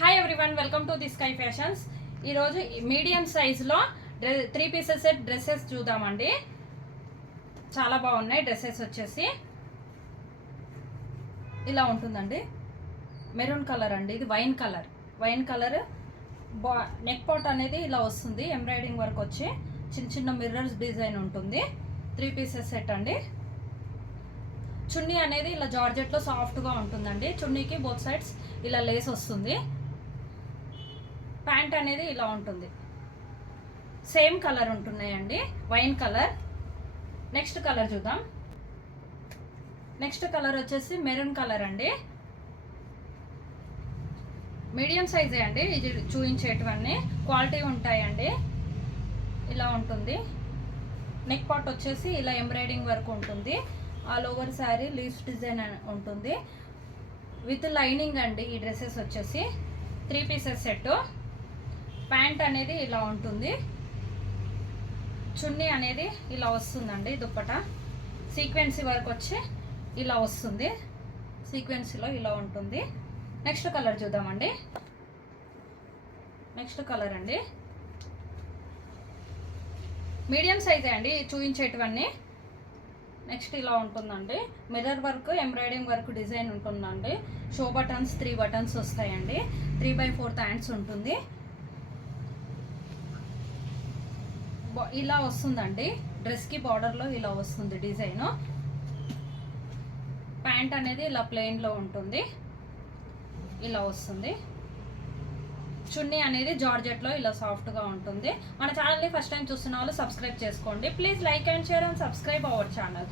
Hi everyone, welcome to the sky fashions. ఈరోజు medium సైజులో 3 pieces set dresses చూద్దామండి. చాలా బాగున్నాయి. డ్రెస్సెస్ వచ్చేసి ఇలా ఉంటుందండి. మెరూన్ కలర్ అండి, ఇది వైన్ కలర్. నెక్ పాట్ అనేది ఇలా వస్తుంది. ఎంబ్రాయిడింగ్ వర్క్ వచ్చి చిన్న చిన్న మిర్రర్స్ డిజైన్ ఉంటుంది. 3 పీసెస్ సెట్ అండి. చున్నీ అనేది ఇలా జార్జెట్లో సాఫ్ట్గా ఉంటుందండి. చున్నీకి బోత్ సైడ్స్ ఇలా లేస్ వస్తుంది. ప్యాంట్ అనేది ఇలా ఉంటుంది. సేమ్ కలర్ ఉంటున్నాయండి, వైన్ కలర్. నెక్స్ట్ కలర్ చూద్దాం. నెక్స్ట్ కలర్ వచ్చేసి మెరూన్ కలర్ అండి. మీడియం సైజే అండి ఇది చూపించేటివన్నీ, క్వాలిటీ ఉంటాయండి. ఇలా ఉంటుంది. నెక్ పార్ట్ వచ్చేసి ఇలా ఎంబ్రాయిడింగ్ వర్క్ ఉంటుంది. All over sari leaves design ఉంటుంది విత్ లైనింగ్ అండి. ఈ డ్రెస్సెస్ వచ్చేసి 3 పీసెస్ సెట్. ప్యాంట్ అనేది ఇలా ఉంటుంది. చున్నీ అనేది ఇలా వస్తుందండి. దుప్పట సీక్వెన్సీ వర్క్ వచ్చి ఇలా వస్తుంది. సీక్వెన్సీలో ఇలా ఉంటుంది. నెక్స్ట్ కలర్ చూద్దామండి. నెక్స్ట్ కలర్ అండి, మీడియం సైజే అండి చూపించేటివన్నీ. నెక్స్ట్ ఇలా ఉంటుందండి. Mirror work, embroidering work design ఉంటుందండి. షో బటన్స్ 3 బటన్స్ వస్తాయండి. 3/4 హ్యాండ్స్ ఉంటుంది. ఇలా వస్తుందండి. డ్రెస్కి బార్డర్లో ఇలా వస్తుంది డిజైన్. ప్యాంట్ అనేది ఇలా ప్లెయిన్లో ఉంటుంది. ఇలా వస్తుంది. చున్నీ అనేది జార్జెట్లో ఇలా సాఫ్ట్గా ఉంటుంది. మన ఛానల్ని ఫస్ట్ టైం చూస్తున్న వాళ్ళు సబ్స్క్రైబ్ చేసుకోండి. Please like and share and subscribe our channel.